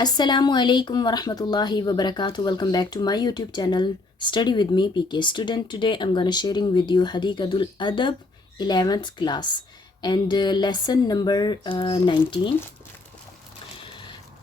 Assalamu alaikum wa rahmatullahi wa barakatuh. Welcome back to my YouTube channel Study with me PK Student. Today I'm gonna sharing with you Hadikatul Adab 11th class and lesson number 19.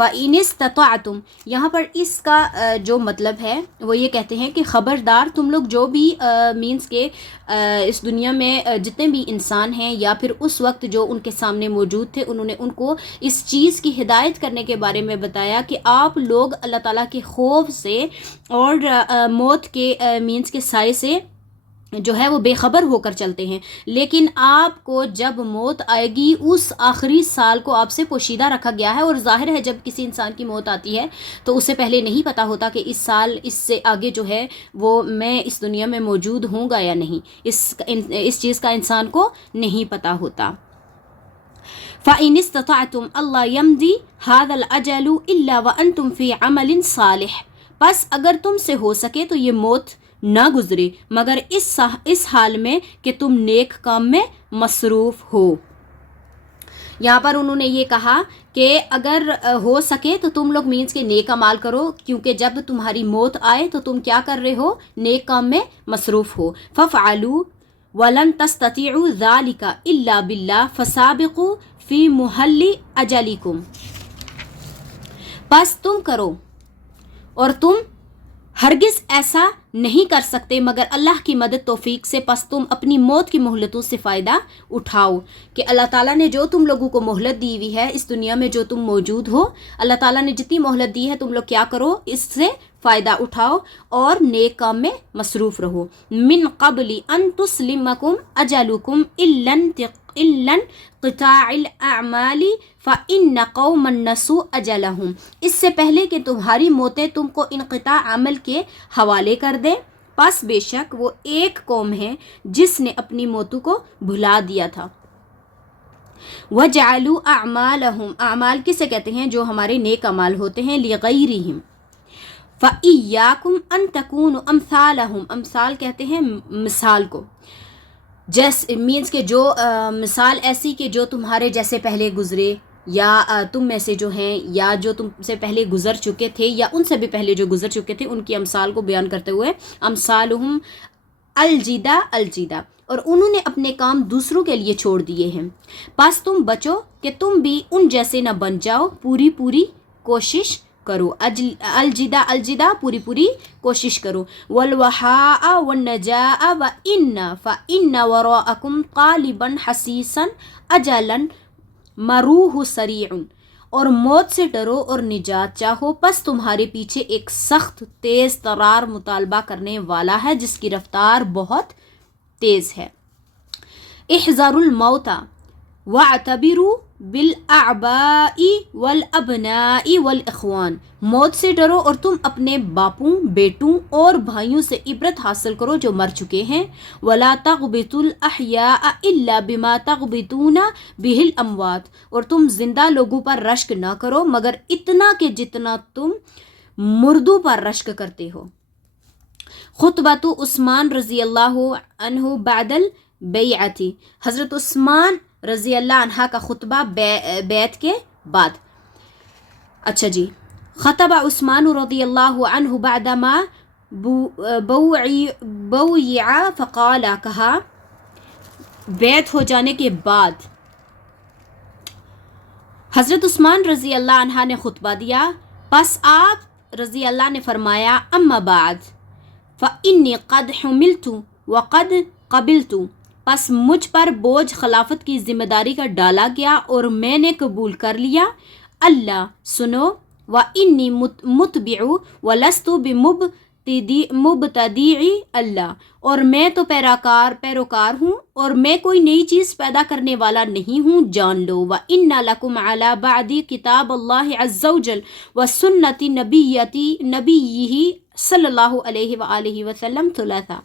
فَإِنِ اسْتَطَعْتُمْ، یہاں پر اس کا جو مطلب ہے وہ یہ کہتے ہیں کہ خبردار تم لوگ جو بھی مینس کے اس دنیا میں جتنے بھی انسان ہیں یا پھر اس وقت جو ان کے سامنے موجود تھے، انہوں نے ان کو اس چیز کی ہدایت کرنے کے بارے میں بتایا کہ آپ لوگ اللہ تعالیٰ کے خوف سے اور موت کے مینس کے سائے سے جو ہے وہ بے خبر ہو کر چلتے ہیں، لیکن آپ کو جب موت آئے گی اس آخری سال کو آپ سے پوشیدہ رکھا گیا ہے، اور ظاہر ہے جب کسی انسان کی موت آتی ہے تو اسے پہلے نہیں پتہ ہوتا کہ اس سال اس سے آگے جو ہے وہ میں اس دنیا میں موجود ہوں گا یا نہیں، اس چیز کا انسان کو نہیں پتہ ہوتا۔ فَإِنِ اسْتَطَعْتُمْ أَلَّا يَمْضِي هَذَا الْأَجَلُ إِلَّا وَأَنْتُمْ فِي عَمَلٍ صَالِحٍ، پس اگر تم سے ہو سکے تو یہ موت نہ گزرے مگر اس حال میں کہ تم نیک کام میں مصروف ہو۔ یہاں پر انہوں نے یہ کہا کہ اگر ہو سکے تو تم لوگ مینس کے نیک اعمال کرو، کیونکہ جب تمہاری موت آئے تو تم کیا کر رہے ہو؟ نیک کام میں مصروف ہو۔ فَفْعَلُوا وَلَن تَسْتَطِيعُوا ذَلِكَ إِلَّا بِاللَّهِ فَسَابِقُوا فِي مُحَلِّ أَجَلِكُمْ، پس تم کرو اور تم ہرگز ایسا نہیں کر سکتے مگر اللہ کی مدد توفیق سے، پس تم اپنی موت کی مہلتوں سے فائدہ اٹھاؤ، کہ اللہ تعالیٰ نے جو تم لوگوں کو مہلت دی ہوئی ہے اس دنیا میں جو تم موجود ہو، اللہ تعالیٰ نے جتنی مہلت دی ہے تم لوگ کیا کرو؟ اس سے فائدہ اٹھاؤ اور نیک کام میں مصروف رہو۔ من قبل ان تسلمکم اجلکم الا انقطاع الاعمال فان قوما نسوا اجلہم، اس سے پہلے کہ تمہاری موتیں تم کو انقطاع عمل کے حوالے کر دیں، پس بے شک وہ ایک قوم ہے جس نے اپنی موتوں کو بھلا دیا تھا۔ وَجَعَلُوا أَعْمَالَهُمْ، اعمال کسے کہتے ہیں؟ جو ہمارے نیک اعمال ہوتے ہیں، لِغَيْرِهِمْ فَإِيَّاكُمْ أَن تَكُونُوا أَمْثَالَهُمْ، امثال کہتے ہیں مثال کو، جیسے مینس کہ جو مثال ایسی کہ جو تمہارے جیسے پہلے گزرے یا تم میں سے جو ہیں یا جو تم سے پہلے گزر چکے تھے یا ان سے بھی پہلے جو گزر چکے تھے، ان کی امثال کو بیان کرتے ہوئے امثالہم الجدہ، اور انہوں نے اپنے کام دوسروں کے لیے چھوڑ دیے ہیں، پس تم بچو کہ تم بھی ان جیسے نہ بن جاؤ، پوری کوشش کرو۔ الجدہ پوری کوشش کرو۔ والوحاء والنجاء فإن وراءكم قالبا حسیسا اجلا مروح سریع، اور موت سے ڈرو اور نجات چاہو، پس تمہارے پیچھے ایک سخت تیز ترار مطالبہ کرنے والا ہے جس کی رفتار بہت تیز ہے۔ احذروا الموت واعتبروا بالاعباء والابناء والاخوان، موت سے ڈرو اور تم اپنے باپوں، بیٹوں اور بھائیوں سے عبرت حاصل کرو جو مر چکے ہیں۔ ولا تغبطوا الاحیاء الا بما تغبطون به الاموات، اور تم زندہ لوگوں پر رشک نہ کرو مگر اتنا کہ جتنا تم مردوں پر رشک کرتے ہو۔ خطبۃ عثمان رضی اللہ عنہ بعد البیعۃ، حضرت عثمان رضی اللہ عنہ کا خطبہ بیعت کے بعد۔ اچھا جی، خطب عثمان رضی اللہ عنہ بعدما بویع فقال، کہا بیعت ہو جانے کے بعد حضرت عثمان رضی اللہ عنہ نے خطبہ دیا، پس آپ رضی اللہ نے فرمایا، اما بعد فإنی قد حملت وقد قبلت، پس مجھ پر بوجھ خلافت کی ذمہ داری کا ڈالا گیا اور میں نے قبول کر لیا۔ اللہ سنو، وإنی متبع ولست بمبتدع، اللہ، اور میں تو پیروکار ہوں اور میں کوئی نئی چیز پیدا کرنے والا نہیں ہوں، جان لو۔ وإن لکم علی بعدی کتاب اللہ عز وجل وسنت نبیہ صلی اللہ علیہ وآلہ وسلم ثلاثہ،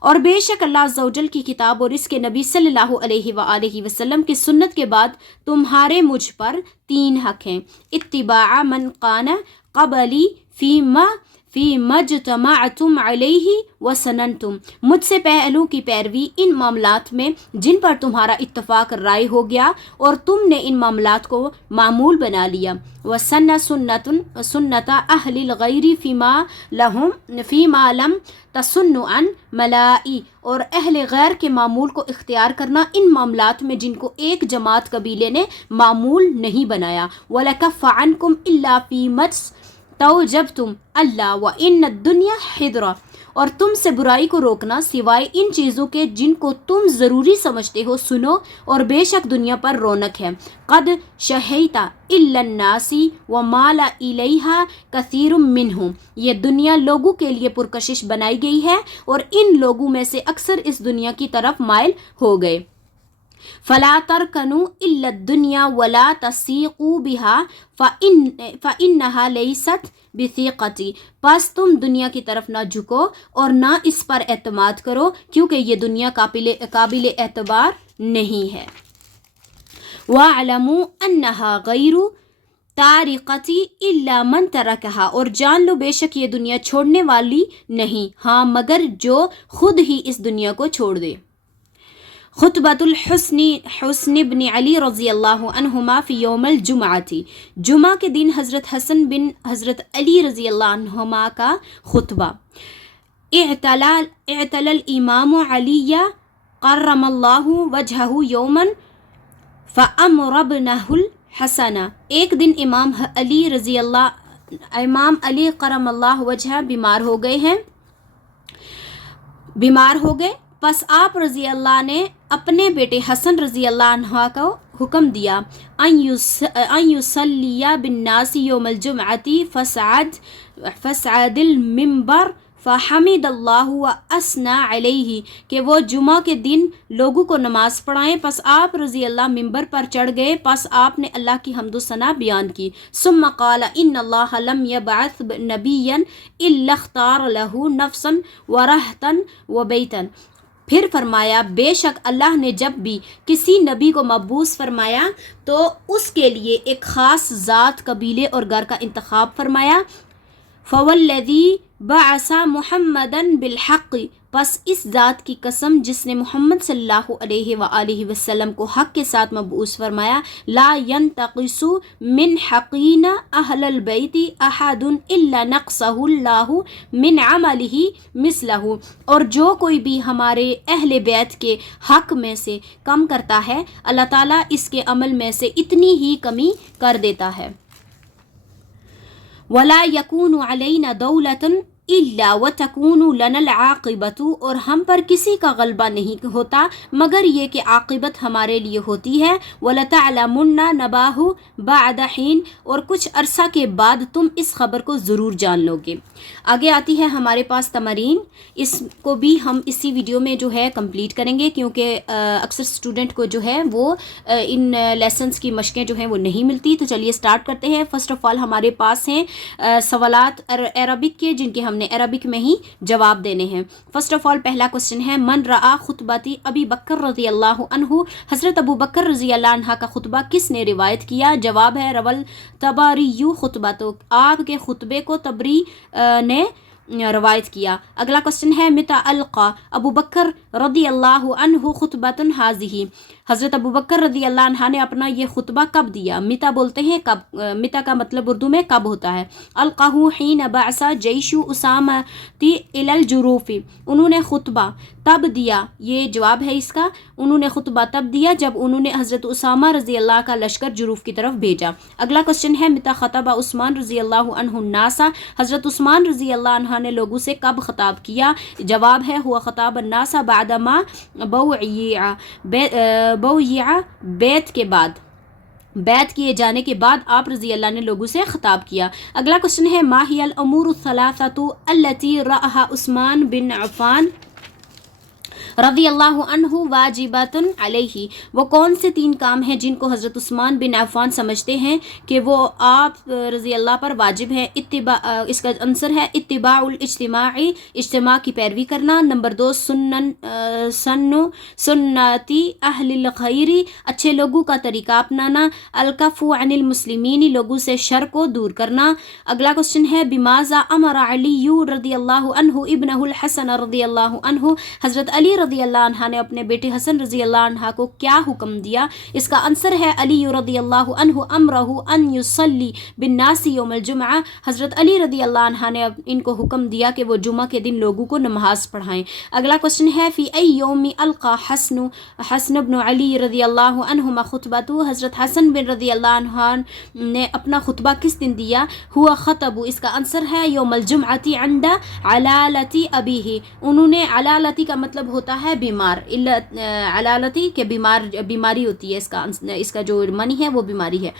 اور بے شک اللہ عز و جل کی کتاب اور اس کے نبی صلی اللہ علیہ وآلہ وسلم کی سنت کے بعد تمہارے مجھ پر 3 حق ہیں۔ اتباع من کان قبلی فی مجتمعتم علیہ وسننتم، مجھ سے پہلوں کی پیروی ان معاملات میں جن پر تمہارا اتفاق رائے ہو گیا اور تم نے ان معاملات کو معمول بنا لیا، وسن سنت اہل الغیر فیما لم تسن عن ملائی، اور اہل غیر کے معمول کو اختیار کرنا ان معاملات میں جن کو ایک جماعت قبیلے نے معمول نہیں بنایا، وَلَكَفَّ عَنْكُمْ إِلَّا فِي مَسْتَوْجَبْتُمْ اللہ وَإِنَّ الدُّنْيَا حِضْرَةٌ، اور تم سے برائی کو روکنا سوائے ان چیزوں کے جن کو تم ضروری سمجھتے ہو سنو، اور بے شک دنیا پر رونق ہے، قد شہیت الا الناس ومال الیہا کثیر منہم، یہ دنیا لوگوں کے لیے پرکشش بنائی گئی ہے اور ان لوگوں میں سے اکثر اس دنیا کی طرف مائل ہو گئے، فلا ترکنوا الا الدنیا ولا تسیقوا بها فانها لیست بثیقتی، پس تم دنیا کی طرف نہ جھکو اور نہ اس پر اعتماد کرو کیونکہ یہ دنیا قابل اعتبار نہیں ہے، وَاعْلَمُوا أَنَّهَا غَيْرُ تارقتی الا من ترکہا، اور جان لو بے شک یہ دنیا چھوڑنے والی نہیں ہاں مگر جو خود ہی اس دنیا کو چھوڑ دے۔ خطبۃ الحسن بن علی رضی اللہ عنہما فی یوم الجمعۃ، جمعہ کے دن حضرت حسن بن حضرت علی رضی اللہ عنہما کا خطبہ۔ اعتل الامام علی کرم اللہ وجہہ یوما فامربنہ الحسن، ایک دن امام علی کرم اللہ وجہہ بیمار ہو گئے، پس آپ رضی اللہ نے اپنے بیٹے حسن رضی اللہ عنہ کو حکم دیا ان یصلی بالناس یوم الجمعۃ فصعد المنبر فحمد اللہ واثنى علیہ، کہ وہ جمعہ کے دن لوگوں کو نماز پڑھائیں، پس آپ رضی اللہ ممبر پر چڑھ گئے، پس آپ نے اللہ کی حمد و ثنا بیان کی، ثم قال ان اللہ لم یبعث نبیا الا اختار له نفسا ورہتا وبیتا، پھر فرمایا بے شک اللہ نے جب بھی کسی نبی کو مبعوث فرمایا تو اس کے لیے ایک خاص ذات، قبیلے اور گھر کا انتخاب فرمایا، فوالذی بعث محمدا بالحق، پس اس ذات کی قسم جس نے محمد صلی اللہ علیہ وآلہ وسلم کو حق کے ساتھ مبعوث فرمایا، لا ينتقص من حقینا اہل البیت احد الا نقصہ اللہ من عملہ مثلہ، اور جو کوئی بھی ہمارے اہل بیت کے حق میں سے کم کرتا ہے اللہ تعالیٰ اس کے عمل میں سے اتنی ہی کمی کر دیتا ہے، وَلَا يَكُونُ عَلَيْنَا دَوْلَةٌ إِلَّا وَتَكُونُ لَنَا الْعَاقِبَةُ، اور ہم پر کسی کا غلبہ نہیں ہوتا مگر یہ کہ عاقبت ہمارے لیے ہوتی ہے، وَلَتَعْلَمُنَّ نَبَاهُ بَعْدَ حِينٍ، اور کچھ عرصہ کے بعد تم اس خبر کو ضرور جان لو گے۔ آگے آتی ہے ہمارے پاس تمرین، اس کو بھی ہم اسی ویڈیو میں جو ہے کمپلیٹ کریں گے کیونکہ اکثر اسٹوڈنٹ کو جو ہے وہ ان لیسنز کی مشقیں جو ہیں وہ نہیں ملتی، تو چلیے سٹارٹ کرتے ہیں۔ فرسٹ آف آل ہمارے پاس ہیں سوالات عربک کے جن کے ہم نے عربک میں ہی جواب دینے ہیں۔ فرسٹ آف آل پہلا کوسچن ہے من رآ خطبتی ابی بکر رضی اللہ عنہ، حضرت ابو بکر رضی اللہ عنہ کا خطبہ کس نے روایت کیا؟ جواب ہے رول تبری خطبتو، آپ کے خطبے کو تبری نے روایت کیا۔ اگلا کوسچن ہے متى القى ابو بکر رضی اللہ عنہ خطبۃ هذه، حضرت ابو بکر رضی اللہ عنہ نے اپنا یہ خطبہ کب دیا؟ متا بولتے ہیں کب، متا کا مطلب اردو میں کب ہوتا ہے۔ القاہ حین بعث جیش اسامہ الی الجروف، انہوں نے خطبہ تب دیا، یہ جواب ہے اس کا، انہوں نے خطبہ تب دیا جب انہوں نے حضرت اسامہ رضی اللہ کا لشکر جروف کی طرف بھیجا۔ اگلا کوسچن ہے متا خطب عثمان رضی اللہ عنہ الناس، حضرت عثمان رضی اللہ عنہ نے لوگوں سے کب خطاب کیا؟ جواب ہے ہوا خطاب الناس بعدما بویع بیت کے بعد، بیعت کیے جانے کے بعد آپ رضی اللہ نے لوگوں سے خطاب کیا۔ اگلا کوسچن ہے ما ہی الامور الثلاثۃ التي رآها عثمان بن عفان رضی اللہ عنہ واجباتن علیہ، وہ کون سے 3 کام ہیں جن کو حضرت عثمان بن عفان سمجھتے ہیں کہ وہ آپ رضی اللہ پر واجب ہے؟ اس کا آنسر ہے اتباع الاجتماعی، اجتماع کی پیروی کرنا۔ نمبر 2 سنتی اہل الخیر، اچھے لوگوں کا طریقہ اپنانا۔ الکف عن المسلمین، لوگوں سے شر کو دور کرنا۔ اگلا کوشچن ہے بماذا امر علی رضی اللہ عنہ ابنہ الحسن رضی اللہ عنہ، حضرت علی رضی اللہ عنہ نے اپنے بیٹے حسن رضی اللہ عنہ کو کیا حکم دیا؟ اس کا آنسر ہے علی رضی اللہ عنہ امرہ ان یصلی بالناس یوم الجمعہ، حضرت علی رضی اللہ عنہ نے ان کو حکم دیا کہ وہ جمعہ کے دن لوگوں کو نماز پڑھائیں۔ اگلا کوشچن ہے فی ای یوم القى حسن بن علی رضی اللہ عنہما خطبۃ، حضرت حسن بن رضی اللہ عنہ نے اپنا خطبہ کس دن دیا؟ ہوا خطب، اس کا آنسر ہے یوم الجمعۃ عند علالتی ابیہ، انہوں نے، علالتی کا مطلب ہوتا ہے بیمار، علالتی کے بیماری ہوتی ہے، اس کا جو معنی ہے وہ بیماری ہے،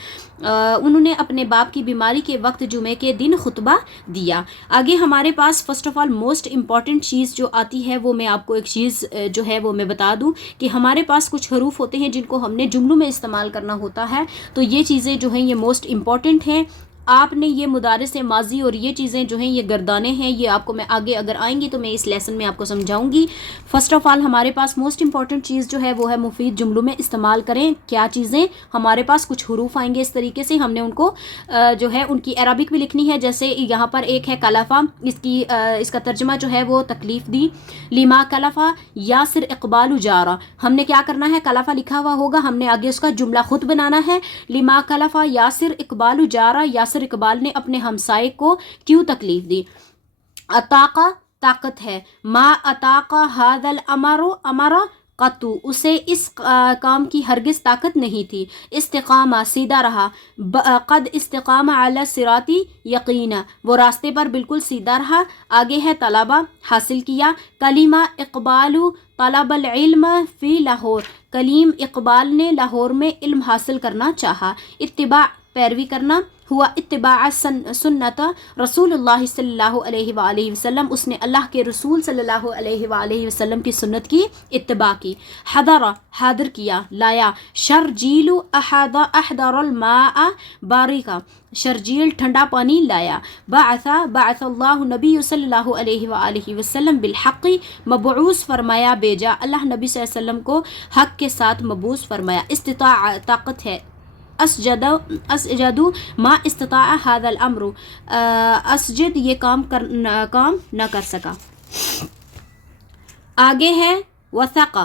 انہوں نے اپنے باپ کی بیماری کے وقت جمعے کے دن خطبہ دیا۔ آگے ہمارے پاس first of all most important چیز جو آتی ہے وہ میں آپ کو ایک چیز جو ہے وہ میں بتا دوں کہ ہمارے پاس کچھ حروف ہوتے ہیں جن کو ہم نے جملوں میں استعمال کرنا ہوتا ہے، تو یہ چیزیں جو ہیں یہ موسٹ امپورٹنٹ ہیں۔ آپ نے یہ مدارس ماضی اور یہ چیزیں جو ہیں یہ گردانے ہیں، یہ آپ کو میں آگے اگر آئیں گی تو میں اس لیسن میں آپ کو سمجھاؤں گی۔ فرسٹ آف آل ہمارے پاس موسٹ امپورٹنٹ چیز جو ہے وہ ہے مفید جملوں میں استعمال کریں۔ کیا چیزیں؟ ہمارے پاس کچھ حروف آئیں گے اس طریقے سے، ہم نے ان کو جو ہے ان کی عربک بھی لکھنی ہے، جیسے یہاں پر ایک ہے کلفہ، اس کا ترجمہ جو ہے وہ تکلیف دی، لما کلفہ یاسر اقبال جارا، ہم نے کیا کرنا ہے، کلفہ لکھا ہوا ہوگا، ہم نے آگے اس کا جملہ خود بنانا ہے، لما کلفہ یاسر اقبال جارا، یاسر اقبال نے اپنے ہمسائے کو کیوں تکلیف دی۔ اطاقہ طاقت ہے، ما اطاقہ ھذا الامر امر قطو، اسے اس کام کی ہرگز طاقت نہیں تھی۔ استقامہ سیدھا رہا، قد استقام علی الصراط یقینا، وہ راستے پر بالکل سیدھا رہا۔ آگے ہے طلبہ حاصل کیا، کلمہ اقبال طلب العلم فی لاہور، کلیم اقبال نے لاہور میں علم حاصل کرنا چاہا۔ اتباع پیروی کرنا، ہوا اتباع سنت رسول اللہ صلی اللہ علیہ وآلہ وسلم، اس نے اللہ کے رسول صلی اللہ علیہ وآلہ وسلم کی سنت کی اتباع کی۔ حضر حاضر کیا، لایا، شرجیل احضر الماء باریکا، شرجیل ٹھنڈا پانی لایا۔ بعث اللہ نبی صلی اللہ علیہ وآلہ وسلم بالحق، مبعوث فرمایا، بھیجا اللہ نبی صلی اللہ علیہ وسلم کو حق کے ساتھ مبعوث فرمایا۔ استطاع طاقت ہے، اسجد ما استطاع هذا الامر، اسجد یہ کام نہ کر سکا۔ آگے ہے وثق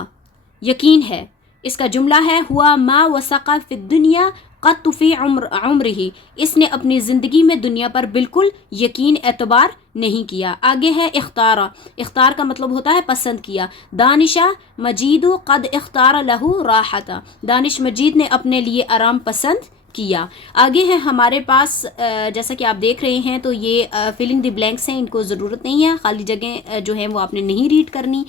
یقین ہے، اس کا جملہ ہے ہوا ما وثق فی الدنیا قط فی عمرہ، اس نے اپنی زندگی میں دنیا پر بالکل یقین اعتبار نہیں کیا۔ آگے ہے اختار، اختار کا مطلب ہوتا ہے پسند کیا۔ دانشہ مجید قد اختار لہ راحت، دانش مجید نے اپنے لیے آرام پسند کیا۔ آگے ہے ہمارے پاس جیسا کہ آپ دیکھ رہے ہیں تو یہ فلنگ دی بلینکس ہیں، ان کو ضرورت نہیں ہے، خالی جگہیں جو ہیں وہ آپ نے نہیں ریڈ کرنی۔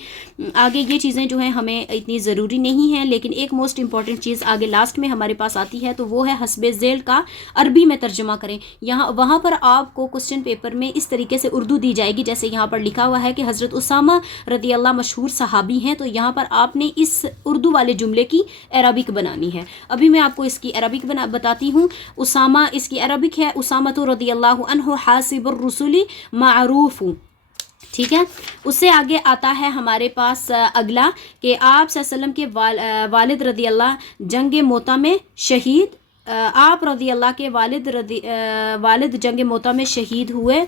آگے یہ چیزیں جو ہیں ہمیں اتنی ضروری نہیں ہیں، لیکن ایک موسٹ امپورٹنٹ چیز آگے لاسٹ میں ہمارے پاس آتی ہے تو وہ ہے حسب ذیل کا عربی میں ترجمہ کریں۔ وہاں پر آپ کو کوسچن پیپر میں اس طریقے سے اردو دی جائے گی جیسے یہاں پر لکھا ہوا ہے کہ حضرت اسامہ رضی اللہ مشہور صحابی ہیں، تو یہاں پر آپ نے اس اردو والے جملے کی عربک بنانی ہے۔ ابھی میں آپ کو اس کی عربک بتاتی ہوں۔ اسامہ، اس کی عربک ہے اسامہ رضی اللہ عنہ حاسب الرسول معروف، ٹھیک ہے۔ اس سے آگے آتا ہے ہمارے پاس اگلا کہ آپ صلی اللہ علیہ وسلم کے والد رضی اللہ جنگ موتا میں شہید، آپ رضی اللہ کے والد جنگ موتا میں شہید ہوئے،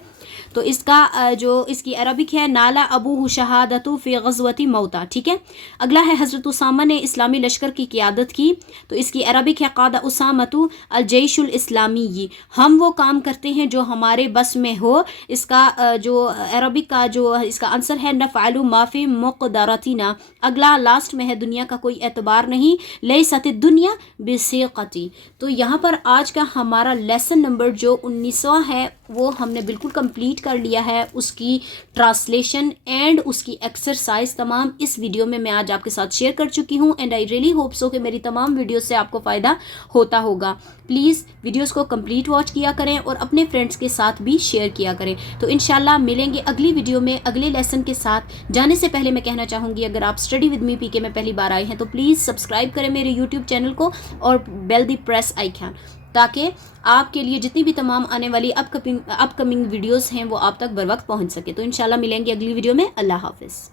تو اس کا جو اس کی عربک ہے نالا ابوہ شہادت فی غزوۃ موتا، ٹھیک ہے۔ اگلا ہے حضرت اسامہ نے اسلامی لشکر کی قیادت کی، تو اس کی عربک ہے قاد اسامۃ الجیش الاسلامی، ہم وہ کام کرتے ہیں جو ہمارے بس میں ہو۔ اس کا جو عربک کا جو اس کا آنسر ہے نفعل ما فی مقدرتنا۔ اگلا لاسٹ میں ہے دنیا کا کوئی اعتبار نہیں، لیست الدنیا بثیقتی۔ تو یہاں پر آج کا ہمارا لیسن نمبر جو 19واں ہے وہ ہم نے بالکل کمپلیٹ کمپلیٹ کر لیا ہے، اس کی ٹرانسلیشن اینڈ اس کی ایکسرسائز تمام اس ویڈیو میں آج آپ کے ساتھ شیئر کر چکی ہوں، and I really hope so کہ میری تمام ویڈیوز سے آپ کو فائدہ ہوتا ہوگا. پلیز ویڈیوز کو کمپلیٹ واچ کیا کریں اور اپنے فرینڈس کے ساتھ بھی شیئر کیا کریں. تو انشاءاللہ ملیں گے اگلی ویڈیو میں اگلے لیسن کے ساتھ. جانے سے پہلے میں کہنا چاہوں گی اگر آپ اسٹڈی ود می پی کے میں پہلی بار آئے ہیں تو پلیز سبسکرائب کریں میرے یوٹیوب چینل کو اور بیل دی پریس آئیکن، تاکہ آپ کے لیے جتنی بھی تمام آنے والی اپ کمنگ ویڈیوز ہیں وہ آپ تک بر وقت پہنچ سکے. تو انشاءاللہ ملیں گے اگلی ویڈیو میں. اللہ حافظ.